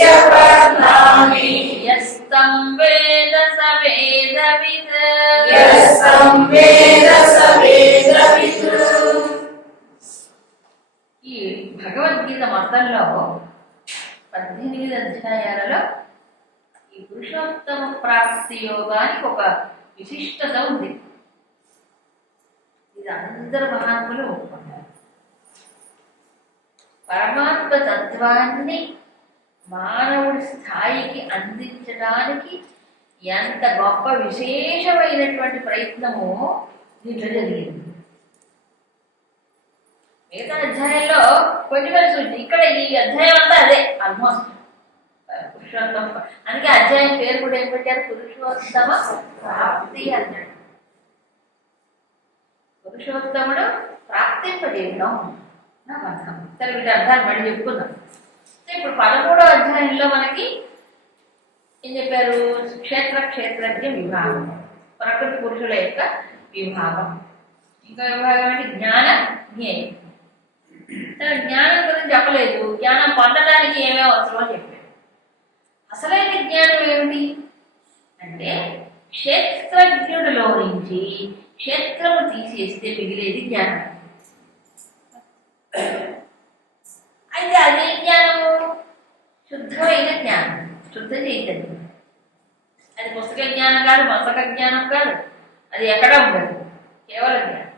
यस्य वर्णानि यस्तं वेद स वेदवित् यस्तं वेद स वेदवित् ఈ భగవద్గీత మొత్తంలో పద్దెనిమిది అధ్యాయాలలో ఈ పురుషోత్తమ ప్రాప్తి యోగానికి ఒక విశిష్టత ఉంది ఇది అందరు మహాత్ములు ఒప్పుకుంటారు పరమాత్మ తత్వాన్ని మానవుడి స్థాయికి అందించడానికి ఎంత గొప్ప విశేషమైనటువంటి ప్రయత్నము దీంట్లో జరిగింది. మిగతా అధ్యాయంలో కొన్ని కలిసి ఉంది ఇక్కడ ఈ అధ్యాయం అంతా అదే ఆల్మోస్ట్ పురుషోత్తమ అందుకే అధ్యాయం పేరు కూడా ఏం పెట్టారు? పురుషోత్తమ ప్రాప్తి అన్నాడు. పురుషోత్తముడు ప్రాప్తింపజేయడం నాకు అర్థం సరే వీటి అర్థాలు మళ్ళీ చెప్పుకుందాం. ఇప్పుడు పదమూడో అధ్యాయంలో మనకి ఏం చెప్పారు? క్షేత్ర క్షేత్రజ్ఞ విభాగం. ప్రకృతి పురుషుల యొక్క విభాగం. ఇంకా విభాగం అంటే జ్ఞాన జ్ఞేయం. జ్ఞానం గురించి చెప్పలేదు. జ్ఞానం పొందడానికి ఏమేమి అవసరమో చెప్పాడు అసలైన జ్ఞానం ఏమిటి? అంటే క్షేత్రజ్ఞుడిలో నుంచి క్షేత్రము తీసేస్తే మిగిలేది జ్ఞానం అయితే అదే జ్ఞానము శుద్ధమైన జ్ఞానం శుద్ధ చైతన్యం అది పుస్తక జ్ఞానం కాదు మస్తక జ్ఞానం కాదు. అది ఎక్కడ ఉండదు. కేవల జ్ఞానం.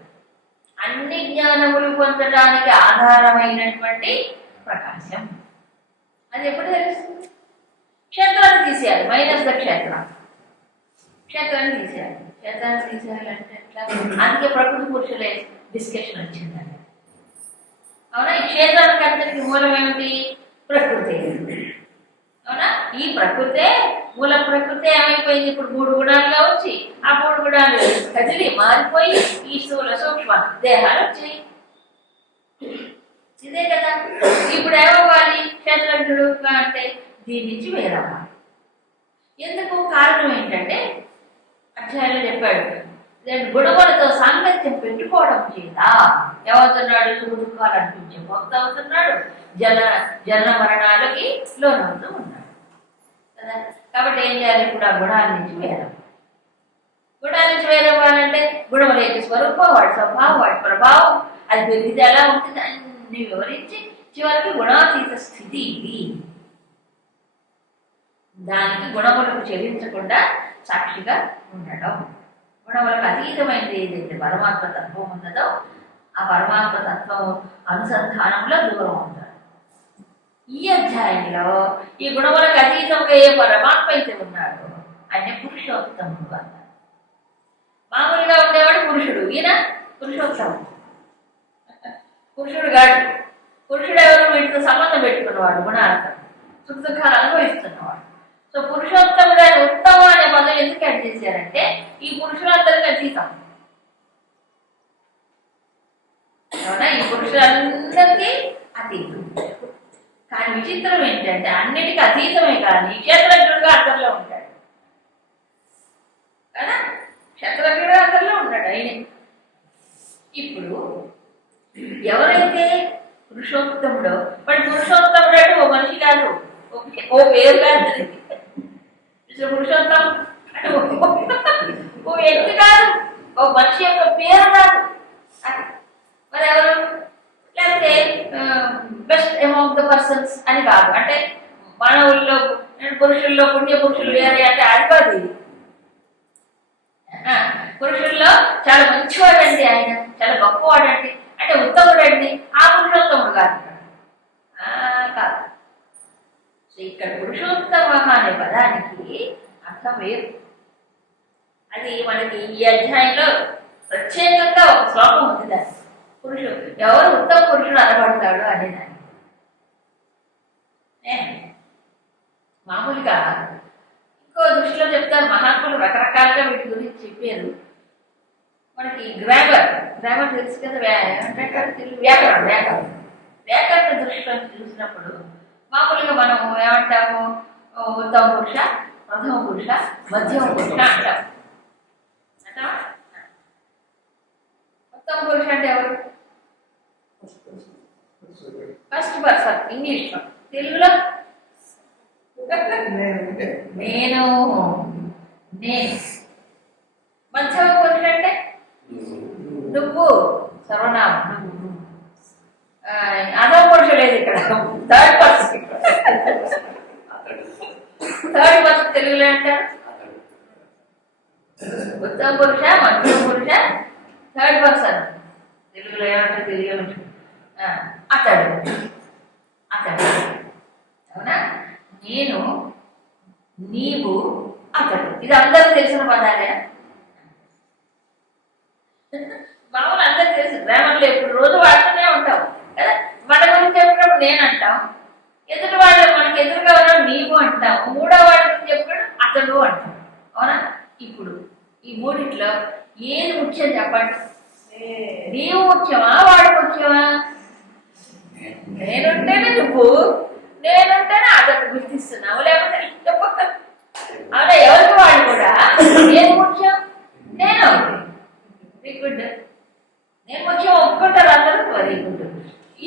అన్ని జ్ఞానములు పొందడానికి ఆధారమైనటువంటి ప్రకాశం. అది ఎప్పుడు తెలుస్తుంది క్షేత్రాన్ని తీసేయాలి. మైనస్ ద క్షేత్రం. క్షేత్రాన్ని తీసేయాలి. క్షేత్రాన్ని తీసేయాలంటే ఎట్లా? అందుకే ప్రకృతి పురుషులే డిస్కషన్ వచ్చిందండి. అవునా? ఈ క్షేత్రానికి అంతటికి మూలం ఏమిటి? ప్రకృతి. అవునా? ఈ ప్రకృతే మూల ప్రకృతి ఏమైపోయింది? ఇప్పుడు మూడు గుణాలుగా వచ్చి ఆ మూడు గుణాలు కదిలి మారిపోయి ఈ స్థూల సూక్ష్మ దేహాలు వచ్చాయి. ఇదే కదా. ఇప్పుడు ఏమవ్వాలి క్షేత్రజ్ఞుడు అంటే దీని నుంచి వేరవ్వాలి ఎందుకు? కారణం ఏంటంటే అధ్యాయంలో చెప్పాడు. నేను గుణములతో సాంగత్యం పెట్టుకోవడం చేత ఏమవుతున్నాడు ఊరుకోవాలనిపించే భక్త అవుతున్నాడు. జన జన మరణాలకి లోనవుతూ ఉన్నాడు. కదా? కాబట్టి ఏం చేయాలి? ఇప్పుడు ఆ గుణాల నుంచి వేరం గుణాల నుంచి వేరవ్వాలంటే గుణముల యొక్క స్వరూపం వాడి స్వభావం వాడి ప్రభావం అది పెరిగితే ఎలా ఉంటుంది? అన్ని వివరించి చివరికి గుణాతీత స్థితి ఇది. దానికి గుణములకు చెల్లించకుండా సాక్షిగా ఉండడం. గుణములకు అతీతమైనది ఏదైతే పరమాత్మ తత్వం ఉన్నదో ఆ పరమాత్మ తత్వం అనుసంధానంలో దూరం ఉంటాడు. ఈ అధ్యాయంలో ఈ గుణములకు అతీతంగా ఏ పరమాత్మ అయితే ఉన్నాడో ఆయన పురుషోత్తముడు అన్నాడు మామూలుగా ఉండేవాడు పురుషుడు. ఈయన పురుషోత్తముడు. పురుషుడు కాడు పురుషుడు ఎవరు వీటితో సంబంధం పెట్టుకున్నవాడు గుణాలతో సుఖ దుఃఖాలు అనుభవిస్తున్నవాడు. సో పురుషోత్తముడు అని ఉత్తమ అనే పదం ఎందుకు యాడ్ చేశారంటే ఈ పురుషులందరికీ అతీతం. అవునా ఈ పురుషులందరికీ అతీతం కానీ విచిత్రం ఏంటంటే అన్నిటికీ అతీతమే కానీ క్షేత్రజ్ఞుడుగా అతనిలో ఉంటాడు. కదా? క్షేత్రజ్ఞుడుగా అతనిలో ఉంటాడు. ఆయన ఇప్పుడు ఎవరైతే పురుషోత్తముడో వాడు పురుషోత్తముడు అంటే ఓ మనిషి కాదు. ఓ- పేరు కాదు పురుషోత్తం అంటే ఓ- వ్యక్తి కాదు. ఓ మనిషి యొక్క పేరు కాదు. మరి ఎవరు లేకపోతే బెస్ట్ అమౌంట్ ద పర్సన్స్ అని కాదు. అంటే మానవుల్లో పురుషుల్లో పుణ్య పురుషులు వేరే అంటే అది కాదు ఇది పురుషుల్లో చాలా మంచివాడండి ఆయన. చాలా గొప్పవాడండి. అంటే ఉత్తముడండి. ఆ పురుషోత్తముడు కాదు ఇక్కడ. కాదు. సో ఇక్కడ పురుషోత్తమ అనే పదానికి అర్థం వేరు. అది మనకి ఈ అధ్యాయంలో ప్రత్యేకంగా ఒక శ్లోకం ఉంది దానికి. పురుషుడు. ఎవరు ఉత్తమ పురుషుడు అనబడతాడు అనేదాన్ని ఏ? మామూలుగా ఇంకో దృష్టిలో చెప్తారు మహాత్ములు రకరకాలుగా వీటి గురించి చెప్పారు. మనకి గ్రామర్. గ్రామర్ తెలుసు కదా వ్యాకరణం వ్యాకరణం. వ్యాకరణ దృష్టిలో చూసినప్పుడు మామూలుగా మనం ఏమంటాము? ఉత్తమ పురుష ప్రథమ పురుష మధ్యమ పురుష అంటాం. అంటావా? ఉత్తమ పురుష అంటే ఎవరు? ఫస్ట్ పర్సన్ ఇంగ్లీష్లో తెలుగులో? నేను. నేను. మధ్యమ పురుషుడు అంటే నువ్వు సర్వనామం. అదో పురుషుడు లేదు ఇక్కడ. థర్డ్ పర్సన్ థర్డ్ పర్సన్ తెలుగులో అంటారు? ఉత్తమ పురుష మధ్యమ పురుష థర్డ్ పర్సన్ తెలుగులో ఏమంటారు తెలియదు అతడు. అతడు. అవునా? నేను నీవు అతడు. ఇది అందరూ తెలిసిన పదాలే. మామూలు అందరికి తెలుసు. గ్రామంలో ఇప్పుడు రోజు వాడుతూనే ఉంటాం. కదా? మన గురించి చెప్పినప్పుడు నేను అంటాం. ఎదుటి వాళ్ళు మనకి ఎదురుగా ఉన్న నీవు అంటాం. మూడో వాడి గురించి చెప్పినప్పుడు అతడు అంటాం. అవునా? ఇప్పుడు ఈ మూడిట్లో ఏది ముఖ్యం చెప్పండి? నీవు ముఖ్యమా వాడు ముఖ్యమా నేనుంటేనే నువ్వు నేనుంటేనే అతడు గుర్తిస్తున్నావు. లేకపోతే అవునా ఎవరికి వాళ్ళు కూడా? నేను ముఖ్యం నేను వెరీ గుడ్. నేను ముఖ్యం ఒప్పుకుంటారు అందరూ వెరీ గుడ్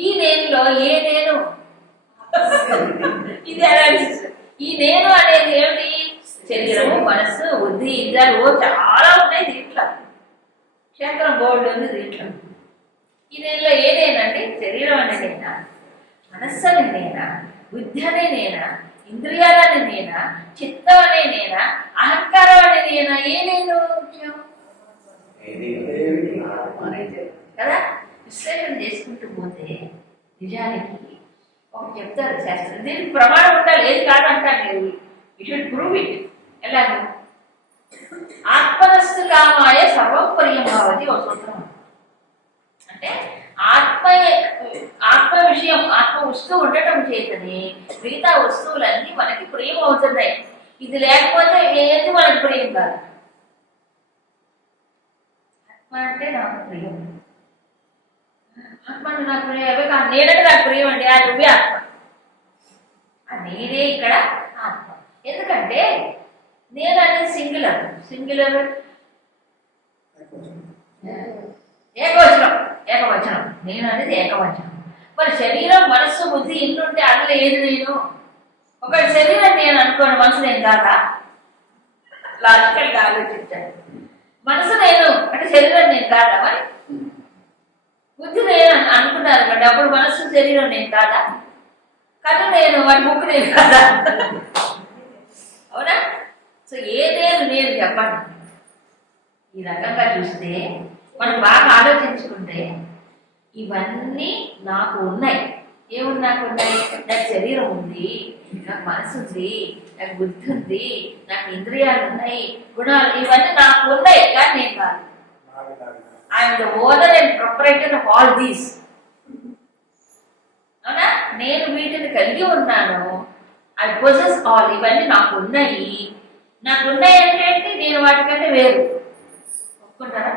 ఈ నేనులో ఏ నేను? ఇది అనాలిసిస్ ఈ నేను అనేది ఏమిటి? శరీరము మనస్సు బుద్ధి ఇంద్రాలు ఓ చాలా ఉన్నాయి దీంట్లో. క్షేత్రం బోర్డు ఉంది దీంట్లో. ఈ నేనులో ఏ నేనండి? శరీరం అనేది నేనా? మనస్సు అనే నేనా బుద్ధి అనే నేనా ఇంద్రియాలని నేనా చిత్తం అనే నేనా అహంకారం అనే నేనా ఏ నేను కదా? విశ్లేషణ చేసుకుంటూ పోతే నిజానికి ఒకటి చెప్తారు శాస్త్రం. దీనికి ప్రమాణం ఉండాలి ఏది కాదంటాను లేదు యూ షుడ్ ప్రూవ్ ఇట్ ఎలాగో? ఆత్మనస్సు కామాయ సర్వం పర్యభావతి ఒక సూత్రం అంటే ఆత్మ ఆత్మ విషయం ఆత్మ వస్తువు ఉండటం చేతని మిగతా వస్తువులన్నీ మనకి ప్రియం అవుతున్నాయి ఇది లేకపోతే ఏది మనకి ప్రియం కాదు. ఆత్మ అంటే నాకు ప్రియం. ఆత్మ అంటే నాకు ప్రియం. అవే కాదు నేనంటే నాకు ప్రియం అండి. ఆ నువ్వే ఆత్మ. ఆ నేనే ఇక్కడ ఆత్మ. ఎందుకంటే నేను అనేది సింగులర్. సింగులర్ ఏకవచనం. ఏకవచనం. నేను అనేది ఏకవచనం. మరి శరీరం మనస్సు బుద్ధి ఇన్ని ఉంటే అందులో ఏది నేను ఒక శరీరం నేను అనుకోను మనసు నేను కాదా? లాజికల్గా ఆలోచించాను మనసు నేను అంటే శరీరం నేను కాదా మరి? బుద్ధి నేను అనుకున్నాను అనుకున్నారు అప్పుడు మనస్సు శరీరం నేను కాదా? కన్ను నేను మరి ముక్కు నేను కాదా? అవునా? సో ఏదేది నేను చెప్పండి ఈ రకంగా చూస్తే మనం బాగా ఆలోచించుకుంటే ఇవన్నీ నాకు ఉన్నాయి. ఏముంది నాకు ఉన్నాయి నాకు శరీరం ఉంది నాకు మనసు ఉంది నాకు బుద్ధి ఉంది నాకు ఇంద్రియాలు ఉన్నాయి గుణాలు ఇవన్నీ నాకు ఉన్నాయి కానీ నేను కాదు. I'm the owner and proprietor of all these అవునా? నేను వీటిని కలిగి ఉన్నాను. ఐ పొజెస్ ఆల్ ఇవన్నీ నాకు ఉన్నాయి. నాకు ఉన్నాయి అంటే నేను వాటికంటే వేరు. ఒప్పుకుంటారా?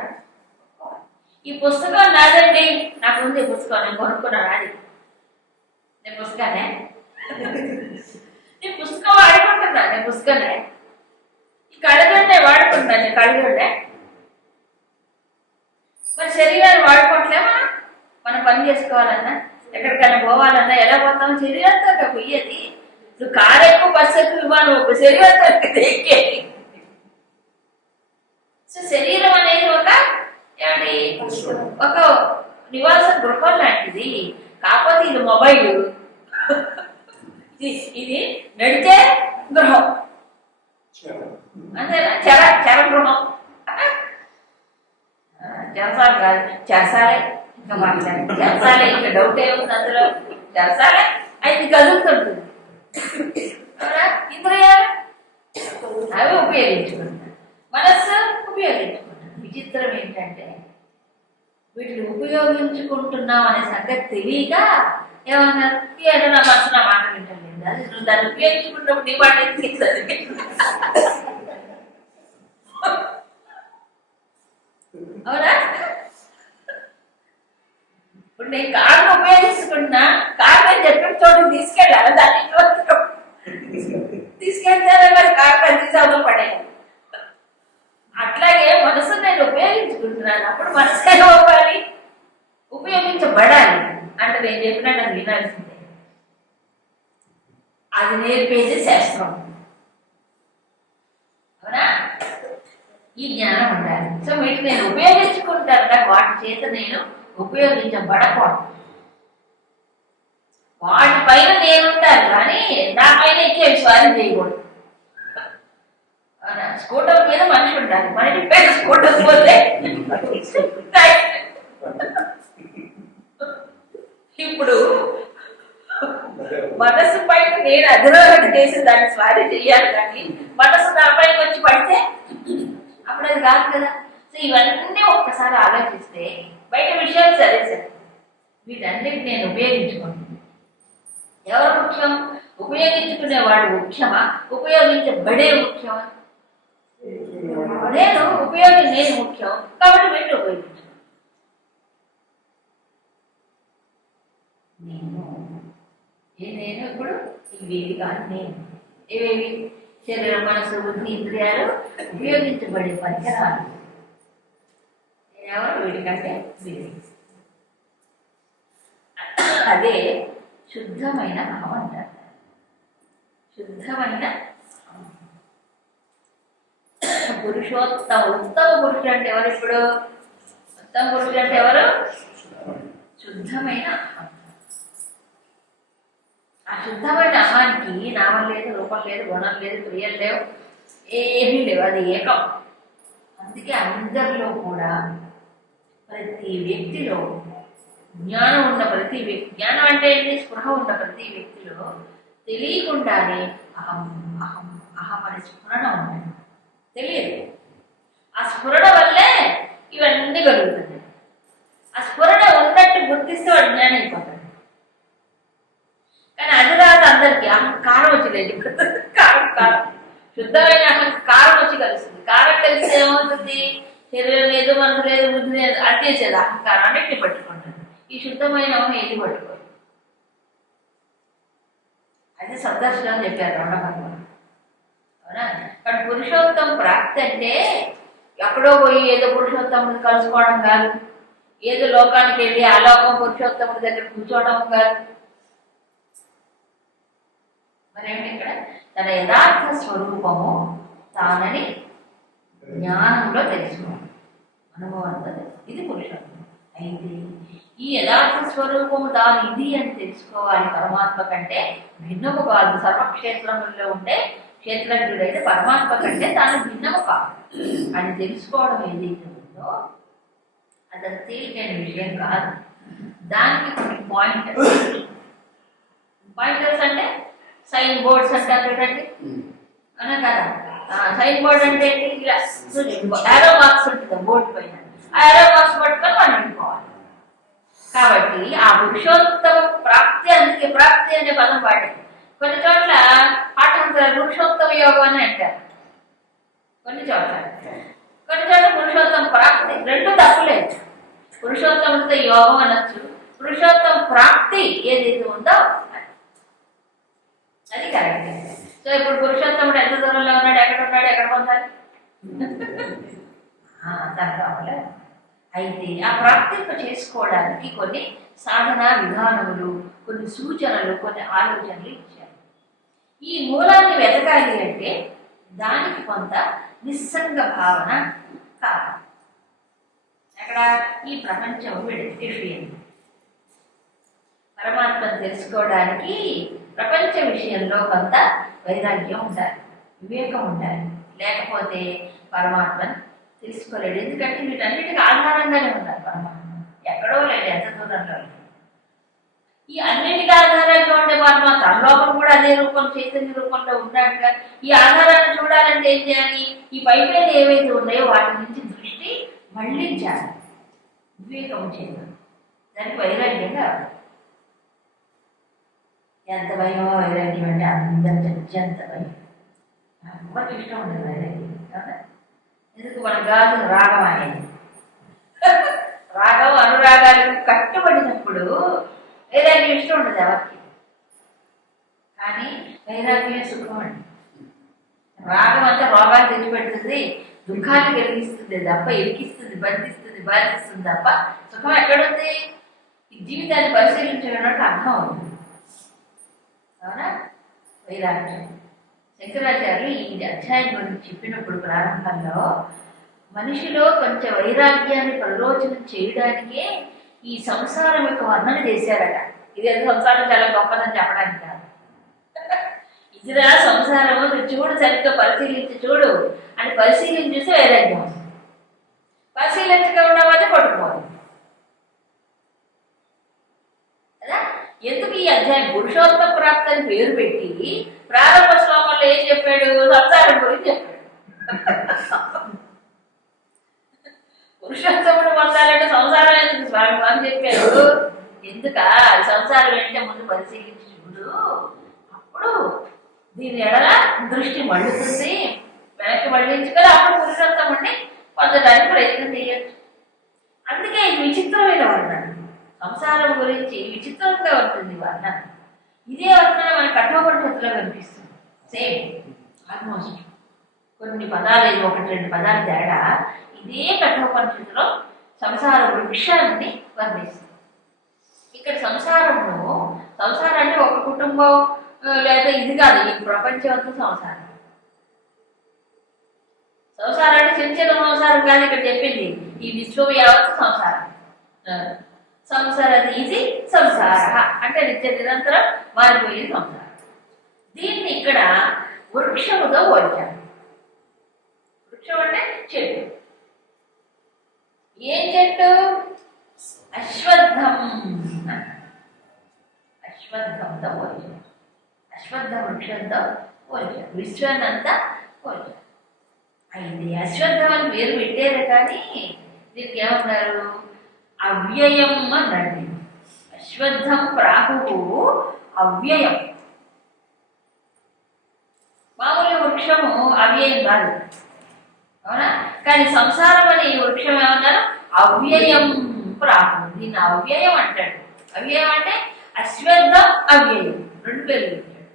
ఈ పుస్తకం నాదండి నాకు ఉంది పుస్తకం నేను కొనుక్కున్నాను అది నేను పుస్తకానే నేను పుస్తకం వాడుకుంటున్నా నేను పుస్తకనే ఈ కళ్ళజోడే వాడుకుంటున్నాను నేను కళ్ళజోడే మరి శరీరాన్ని వాడుకోవట్లేమా? మనం మనం పని చేసుకోవాలన్నా ఎక్కడికైనా పోవాలన్నా ఎలా పోతాం? శరీరంతో పోయేది. నువ్వు కారు ఎక్కువ బస్సు ఎక్కువ విమానం ఎక్కువ శరీరంతో ఎక్కేది. సో శరీరం అనేది ఒక ఏమండి? ఒక నివాస గృహం లాంటిది. కాకపోతే ఇది మొబైల్. ఇది నడిచే గృహం. అంతేనా? చర చర గృహం. చెరసాలి కాదు. చెరసాలే. ఇంకా మాట్లాడి చెరసాలే. ఇంకా డౌట్ ఏముంది అందులో. చెరసాలే. అది కదులుతుంటుంది. ఇంద్రియాలు. అవి ఉపయోగించుకుంటారు మనస్సు ఉపయోగించుకుంటారు విచిత్రం ఏంటంటే వీటిని ఉపయోగించుకుంటున్నాం అనే సంగతి తెలియక ఏమన్నా ఏదో నా మనసు నా మాట వింటలేదు అది నువ్వు దాన్ని ఉపయోగించుకున్నప్పుడు నీ మాట ఎందుకు అవునా? ఇప్పుడు నేను కారును ఉపయోగించుకుంటున్నా కారు నేను చెప్పిన చోటు తీసుకెళ్ళాలి? దాన్ని తీసుకెళ్తే మరి కారు తీసాలో పడేయాలి. అలాగే మనసు నేను ఉపయోగించుకుంటున్నాను. అప్పుడు మనసు ఎలా అవ్వాలి ఉపయోగించబడాలి. అంటే నేను చెప్పినా నాకు వినాల్సిందే. అది నేర్పేది శాస్త్రం. అవునా? ఈ జ్ఞానం ఉండాలి. సో వీటిని నేను ఉపయోగించుకుంటాను వాటి చేత నేను ఉపయోగించబడకూడదు. వాటి పైన నేనుంటాను కానీ నా పైన ఇచ్చే విశ్వాసం చేయకూడదు. స్కూటర్ మీద మనిషి ఉండాలి. మనిషి పైన స్కూటర్ పోతే ఇప్పుడు మనసు పైన నేను అధిరోహణ చేసి దాన్ని స్వారీ చేయాలి కానీ మనసు నా పైన వచ్చి పడితే అప్పుడు అది కాదు కదా. సో ఇవన్నీ ఒక్కసారి ఆలోచిస్తే బయట విషయాలు సరే సరే వీటన్నిటి నేను ఉపయోగించుకుంటున్నాను ఎవరు ముఖ్యం? ఉపయోగించుకునేవాడు ముఖ్యమా? ఉపయోగించబడే ముఖ్యమా? నేను ఉపయోగం నేను ముఖ్యం. కాబట్టి వీటిని ఉపయోగించు నేను ఏ నేను ఇప్పుడు ఇవేవి కాదు నేను. ఏవేవి శరీరం మనసు బుద్ధి ఇంద్రియాలు ఉపయోగించబడే పరికరాలు. ఎవరు వీటికంటే వీరి అదే శుద్ధమైన అహం అంటారు. శుద్ధమైన పురుషోత్తమ ఉత్తమ పురుషుడు అంటే ఎవరు ఇప్పుడు? ఉత్తమ పురుషుడు అంటే ఎవరు? శుద్ధమైన అహం. ఆ శుద్ధమైన అహానికి నామం లేదు రూపం లేదు గుణం లేదు క్రియలు లేవు ఏమీ లేవు అది ఏకం. అందుకే అందరిలో కూడా ప్రతి వ్యక్తిలో జ్ఞానం ఉన్న ప్రతి వ్యక్తి జ్ఞానం అంటే ఏంటి? స్పృహ ఉన్న ప్రతి వ్యక్తిలో తెలియకుండానే అహం అహం అహం అనే స్ఫురణ ఉంది తెలియదు. ఆ స్ఫురణ వల్లే ఇవన్నీ కలుగుతుంది ఆ స్ఫురణ ఉన్నట్టు గుర్తిస్తే వాడు జ్ఞానం అయిపోతాడు. కానీ అది రాదు అందరికి కారం వచ్చి లేదు కారం కారం. శుద్ధమైన కారం వచ్చి కలుస్తుంది. కారం కలిసి ఏమవుతుంది? శరీరం లేదు మనసు లేదు బుద్ధి లేదు అది చేసేది. అహంకారం అన్నిటిని పట్టుకుంటుంది ఈ శుద్ధమైన అహం ఏది పట్టుకోదు అది సందర్శనం చెప్పారు రెండవ కానీ పురుషోత్తం ప్రాప్తి అంటే ఎక్కడో పోయి ఏదో పురుషోత్తముడు కలుసుకోవడం కాదు. ఏదో లోకానికి వెళ్ళి ఆ లోకం పురుషోత్తముడి దగ్గర కూర్చోవడం కాదు. మరేమిటి ఇక్కడ? తన యథార్థ స్వరూపము తానని జ్ఞానంలో తెలుసుకోవాలి అనుభవంతో తెలుసు. ఇది పురుషోత్తం అయితే ఈ యథార్థ స్వరూపము తాను ఇది అని తెలుసుకోవాలి పరమాత్మ కంటే భిన్నము కాదు. సర్వక్షేత్రముల్లో ఉంటే క్షేత్రజ్ఞుడైతే పరమాత్మ కంటే తాను భిన్నము కాదు అని తెలుసుకోవడం ఏదైతే ఉందో అది తేలికైన విషయం కాదు. దానికి కొన్ని పాయింటర్స్. పాయింటర్స్ అంటే సైన్ బోర్డ్స్ అంటారు చూడండి. అవునా కదా? సైన్ బోర్డ్ అంటే ఏంటి? ఇలా ఆరో మార్క్స్ ఉంటుంది బోర్డు పైన. ఆ ఆరో మార్క్స్ పట్టుకొని మనం వెళ్ళిపోవాలి. కాబట్టి ఆ వృక్షోత్తమ ప్రాప్తి అందుకే ప్రాప్తి అనే పదం వాడింది. కొన్ని చోట్ల పాఠాంతరాలు పురుషోత్తమ యోగం అని అంటారు. కొన్ని చోట్ల. కొన్ని చోట్ల పురుషోత్తమ ప్రాప్తి రెండు తప్పులేదు పురుషోత్తముడితో యోగం అనొచ్చు పురుషోత్తమ ప్రాప్తి ఏదైతే ఉందో అది. కరెక్ట్. సో ఇప్పుడు పురుషోత్తముడు ఎంత దూరంలో ఉన్నాడు? ఎక్కడ ఉన్నాడు? ఎక్కడ పొందాలి? ఆ, కావాలి? అయితే ఆ ప్రాప్తింప చేసుకోవడానికి కొన్ని సాధన విధానములు కొన్ని సూచనలు కొన్ని ఆలోచనలు ఇచ్చారు. ఈ మూలాన్ని వెతకాలి అంటే దానికి కొంత నిస్సంగ భావన కావాలి. అక్కడ ఈ ప్రపంచం విషయం పరమాత్మను తెలుసుకోవడానికి ప్రపంచ విషయంలో కొంత వైరాగ్యం ఉండాలి వివేకం ఉండాలి. లేకపోతే పరమాత్మను తెలుసుకోలేడు. ఎందుకంటే వీటన్నిటికీ ఆధారంగానే ఉండాలి పరమాత్మ. ఎక్కడో లేడు ఎంత దూరంలో లేదు ఈ అన్నిటికీ ఆధారంగా ఉండే పరమాత్మ తన లోపల కూడా అదే రూపం చైతన్య రూపంలో ఉన్నాడుగా ఈ ఆధారాన్ని చూడాలంటే ఏం చేయాలి? ఈ బయట ఏవైతే ఉన్నాయో వాటి నుంచి దృష్టి మళ్ళించాలి వివేకం చేయాలి. దానికి వైరాగ్యం కాదు ఎంత భయమో వైరాగ్యం అంటే అందరికి అత్యంత భయం. ఎవరికి ఇష్టం ఉండదు వైరాగ్యం కదా? ఎందుకు? మన కాదు రాగం అనేది. రాగం అనురాగాలకు కట్టుబడినప్పుడు వైరాగ్యం ఇష్టం ఉండదు ఎవరికి. కానీ వైరాగ్యమే సుఖం అండి. రాగం అంతా రోగాలు తెచ్చిపెడుతుంది దుఃఖాన్ని కలిగిస్తుంది తప్ప ఎరికిస్తుంది బంధిస్తుంది బాధిస్తుంది తప్ప సుఖం ఎక్కడుంది? ఈ జీవితాన్ని పరిశీలించడం అర్థం అవుతుంది. అవునా? వైరాగ్యం. శంకరాచార్యులు ఈ అధ్యాయం గురించి చెప్పినప్పుడు ప్రారంభంలో మనిషిలో కొంచెం వైరాగ్యాన్ని ప్రలోచనం చేయడానికే ఈ సంసారం యొక్క వర్ణన చేశారట. ఇదేదో సంసారం చాలా గొప్పదని చెప్పడానికి కాదు. ఇదిరా సంసారం చూడు సరిగ్గా పరిశీలించి చూడు అని పరిశీలించి చూస్తే వైరాగ్యం వస్తుంది పరిశీలించకుండా వాళ్ళే పట్టుకోవాలి కదా? ఎందుకు ఈ అధ్యాయం? పురుషోత్తమ ప్రాప్తి అని పేరు పెట్టి ప్రారంభ శ్లోకంలో ఏం చెప్పాడు? సంసారం గురించి చెప్పాడు పురుషోత్తముడు పొందాలంటే సంసారం ఎందుకు స్వామి అని చెప్పాడు ఎందుక? సంసారం ఏంటంటే ముందు పరిశీలించి చూడు. అప్పుడు దీని ఎడల దృష్టి మళ్ళుతుంది. వెనక్కి మళ్ళించుకొని అప్పుడు పురుషోత్తముడిని పొందడానికి ప్రయత్నం చేయొచ్చు. అందుకే ఇది విచిత్రమైన వర్ణన. సంసారం గురించి విచిత్రంగా ఉంటుంది వర్ణన. ఇదే వర్ణన మన కఠోపనిషత్తులో కనిపిస్తుంది. సేమ్ ఆల్మోస్ట్ కొన్ని పదాలు ఒకటి రెండు పదాలు తేడా. ఇదే కఠోపనిషత్తులో సంసార వృక్షాన్ని వర్ణిస్తుంది. ఇక్కడ సంసారంలో సంసారం అంటే ఒక కుటుంబం లేదా ఇది కాదు ఈ ప్రపంచం అంతా సంసారం. సంసారం అంటే చిన్న చిన్న సంసారం కాదు ఇక్కడ చెప్పింది. ఈ విశ్వం యావత్ సంసారం. ఆ, సంసార ఇది సంసార. అంటే నిత్య నిరంతరం మారిపోయేది సంసారం. దీన్ని ఇక్కడ వృక్షముతో పోల్చారు. వృక్షం అంటే చెట్టు. ఏం చెట్టు? అశ్వత్థం. అశ్వత్థంతో పోల్చారు అశ్వత్థ వృక్షంతో పోల్చారు విశ్వాన్నంతా పోల్చారు అయితే అశ్వత్థం అని పేరు పెట్టారు కానీ దీనికి ఏమన్నారు అవ్యయం అన్నది అశ్వత్థం ప్రాహు అవ్యయం మామూలు వృక్షము అవ్యయం కాదు అవునా కానీ సంసారం అనే వృక్షం ఏమన్నారు అవ్యయం ప్రాహు దీన్ని అవ్యయం అంటాడు అవ్యయం అంటే అశ్వత్థం అవ్యయం. రెండు పేర్లు పెట్టాడు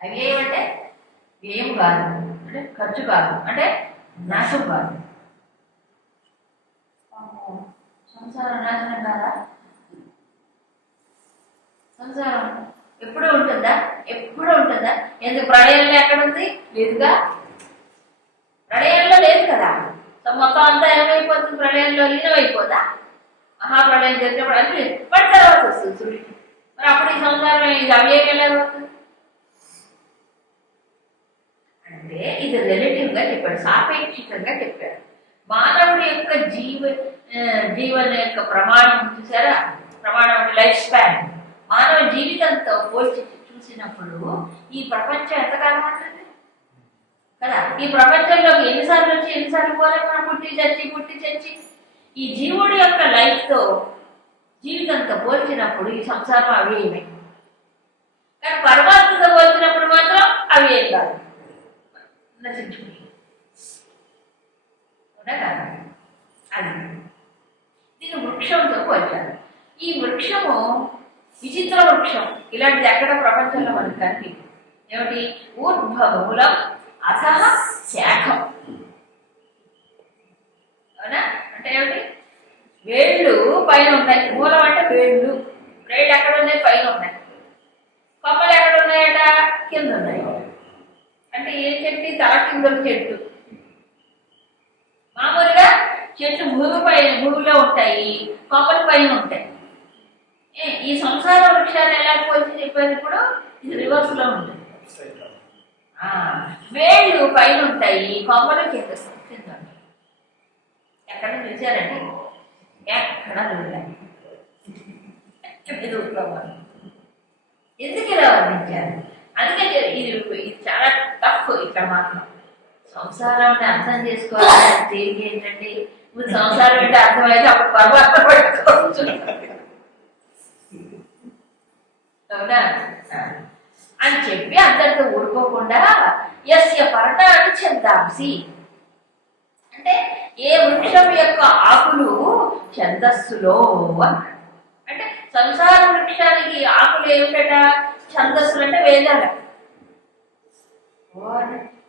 అవ్యయం అంటే వ్యయం కాదు. అంటే ఖర్చు కాదు. అంటే నాశం కాదు. సంసారం నాశనం కాదా? సంసారం ఎప్పుడు ఉంటుందా? ఎప్పుడు ఉంటుందా? ఎందుకు ప్రళయంలో ఎక్కడ ఉంది? లేదుగా? ప్రళయంలో లేదు కదా. సో మొత్తం అంతా ఏమైపోతుంది ప్రళయంలో లీనమైపోదా? మహాప్రళయం జరిగినప్పుడు అది లేదు. తర్వాత వస్తుంది సృష్టి మరి అప్పుడు ఈ సంసారం ఇది అవ్యయం ఎలా అవుతుంది? అంటే ఇది రిలేటివ్గా చెప్పాడు సాపేక్షికంగా చెప్పాడు. మానవుడి యొక్క జీవ జీవన యొక్క ప్రమాణం చూసారా? ప్రమాణం అంటే లైఫ్ స్పాన్ మానవ జీవితంతో పోల్చి చూసినప్పుడు ఈ ప్రపంచం ఎంతకాలం ఉంటుంది? కదా? ఈ ప్రపంచంలోకి ఎన్నిసార్లు వచ్చి ఎన్నిసార్లు పోలే? మనం పుట్టి చచ్చి పుట్టి చచ్చి. ఈ జీవుడి యొక్క లైఫ్తో జీవితంతో పోల్చినప్పుడు ఈ సంసారం అవి అవ్యయమే కానీ పరమాత్మతో పోల్చినప్పుడు మాత్రం అవ్యయం కాదు. నశించుకుంటుంది అది. దీని వృక్షంతో పోల్చారు ఈ వృక్షము విచిత్ర వృక్షం. ఇలాంటిది ఎక్కడ ప్రపంచంలో మనకు కనిపి ఏమిటి? ఊర్ధ్వమూలం అసహ శాఖం అవునా అంటే ఏమిటి వేళ్ళు పైన ఉన్నాయి మూలం అంటే వేళ్ళు వేళ్ళు ఎక్కడ ఉన్నాయి పైన ఉన్నాయి కొమ్మలు ఎక్కడ ఉన్నాయట కింద ఉన్నాయి అంటే ఏ చెట్టు తల కిందల చెట్టు మామూలుగా చెట్లు భూమి పైన భూమిలో ఉంటాయి కొమ్మల పైన ఉంటాయి ఏ, ఈ సంసార వృక్షాన్ని ఎలా పోల్చి చెప్పారు ఇప్పుడు ఇది రివర్స్లో ఉంటుంది ఆ, వేళ్ళు పైన ఉంటాయి కొమ్మలు కింద కింద ఉంటాయి ఎక్కడ చూసారండి ఎక్కడ చూడాలి ఎందుకు ఇలా వర్ణించారు అందుకే చె- ఇది ఇది చాలా టఫ్ ఇక్కడ మాత్రం సంసారం అర్థం చేసుకోవాలంటే తేలిక ఏంటంటే ఇప్పుడు సంసారం అంటే అర్థమైతే అప్పుడు పర్వాత పట్టుకోవచ్చు అవునా? అని చెప్పి అందరితో ఊరుకోకుండా ఎస్య పర్ణాన్ని చెందాంసి అంటే ఏ వృక్షం యొక్క ఆకులు ఛందస్సులో అన్నాడు. అంటే సంసార వృక్షానికి ఆకులు ఏమిటట? ఛందస్సులు అంటే వేదాల.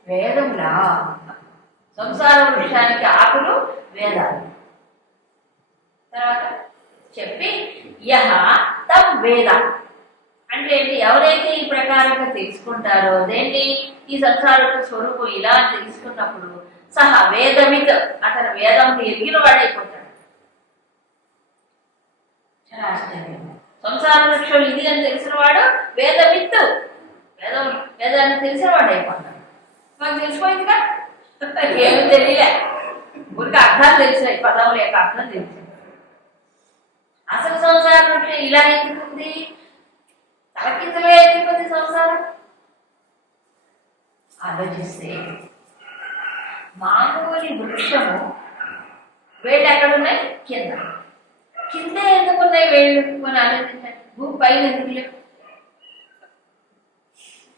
వేదం రా. సంసార వృక్షానికి ఆకులు వేదాలు. తర్వాత చెప్పి యహ తం వేద. అంటే ఏంటి? ఎవరైతే ఈ ప్రకారంగా తెలుసుకుంటారో అదేంటి? ఈ సంసారపు స్వరూపం ఇలా తెలుసుకున్నప్పుడు సహా వేదమిత అతను వేదం ఎరిగిన వాడైపోతాడు చాలా ఆశ్చర్యం సంసార వృక్షం ఇది అని తెలిసిన వాడు వేదమిత్తు. వేదం వేదాన్ని తెలిసిన వాడైపోతాడు నాకు మాకు తెలిసిపోయిందిగా. ఏమి తెలియలే. ఊరికి అర్థాలు తెలిసినాయి పదవుల యొక్క అర్థం తెలిసాయి అసలు సంసారం అంటే ఇలా ఎందుకు ఉంది తలకిందులో సంసారం? ఆలోచిస్తే మామూలు వృక్షము వేళ్ళు ఎక్కడ ఉన్నాయి? కింద. కింద ఎందుకున్నాయి వేళ్ళు? కొన్ని ఆలోచించండి భూమి పైన ఎందుకు లేవు?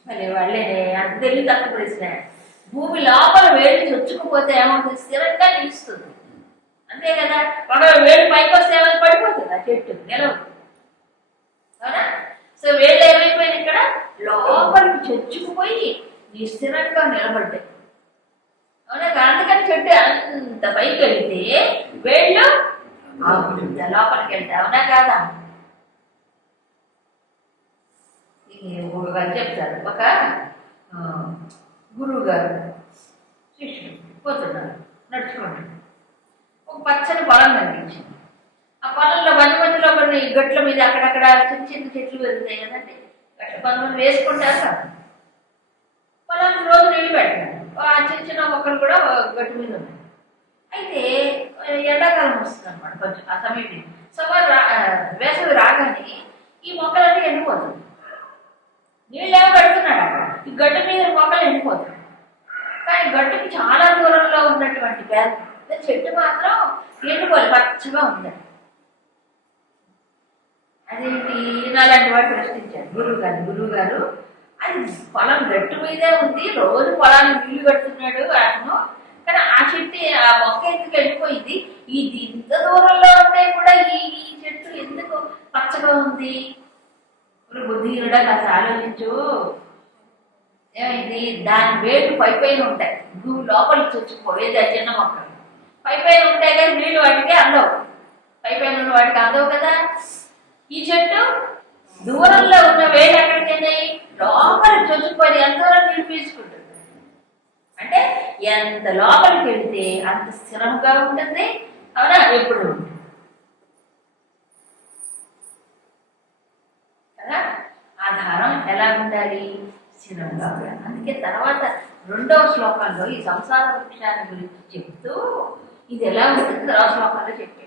మరి వాళ్ళేనే అంత తెలివి తక్కువ ప్రశ్న భూమి లోపల వేడి చొచ్చుకుపోతే ఏమవుతుంది? స్థిరంగా నిలుస్తుంది. అంతే కదా? ఒకవేళ వేడి పైకి వస్తే ఏమైనా పడిపోతుంది? ఆ చెట్టు నిలవదు అవునా? సో వేళ్ళు ఏమైపోయింది ఇక్కడ? లోపలికి చొచ్చుకుపోయి స్థిరంగా నిలబడ్డాయి. అవునా? అందుకని చెట్టు అంత పైకి వెళితే వేళ్ళు లోపలికి వెళ్తే అవునా కాదా? ఇది చెప్తారు. ఒక గురువు గారు శిష్యుడు పోతున్నారు నడుచుకుంటాడు ఒక పచ్చని పొలం కనిపించింది. ఆ పొలంలో మధ్య మధ్యలో కొన్ని గట్ల మీద అక్కడక్కడ చిన్న చిన్న చెట్లు పెరుగుతాయి కదండి. గట్ల కొంతమంది వేసుకుంటారు కదా. పొలానికి రోజు నీళ్ళు పెట్టారు ఆ చిన్న చిన్న మొక్కలు కూడా గట్టు మీద ఉన్నాయి. అయితే ఎండాకాలం వస్తుంది అనమాట కొంచెం ఆ సమయం సమ్మర్ వేసవి రాగానే ఈ మొక్కలన్నీ ఎండిపోతుంది నీళ్ళేమో పెడుతున్నాడు అక్కడ ఈ గడ్డ మీద మొక్కలు ఎండిపోతాయి. కానీ గడ్డకి చాలా దూరంలో ఉన్నటువంటి పెద్ద చెట్టు మాత్రం ఎండిపోలే పచ్చగా ఉంది. అదేంటి ఈనాలాంటి వాడు ప్రశ్నించాడు గురువు గారు గురువు గారు అది పొలం గట్టు మీదే ఉంది రోజు పొలానికి నీళ్ళు కడుతున్నాడు అతను. కానీ ఆ చెట్టు ఆ మొక్క ఎందుకు వెళ్ళిపోయింది ఇది ఇంత దూరంలో ఉంటే కూడా ఈ ఈ చెట్టు ఎందుకు పచ్చగా ఉంది? బుద్ధిహీనుడా కాస్త ఆలోచించు. ఏమైంది? దాని వేలు పై పైన ఉంటాయి. భూమి లోపలికి చొచ్చుకోలేదు ఆ చిన్న మొక్కలు పై పైన ఉంటాయి కానీ నీళ్ళు వాటికి అందవు. పై పైన ఉన్న వాటికి అందవు కదా. ఈ చెట్టు దూరంలో ఉన్న వేలు ఎక్కడికి వెళ్ళాయి? లోపలికి చొచ్చుకుపోయి ఎంత దూరం నీళ్ళు పీల్చుకుంటుంది? అంటే ఎంత లోపలికి వెళ్తే అంత స్థిరంగా ఉంటుంది? అవునా? ఎప్పుడు ఉంటుంది? కదా? ఆధారం ఎలా ఉండాలి? చిన్నగా ఉండాలి. అందుకే తర్వాత రెండవ శ్లోకంలో ఈ సంసార వృక్షాన్ని గురించి చెప్తూ ఇది ఎలా ఉంటుంది తర్వాత శ్లోకంలో చెప్పాడు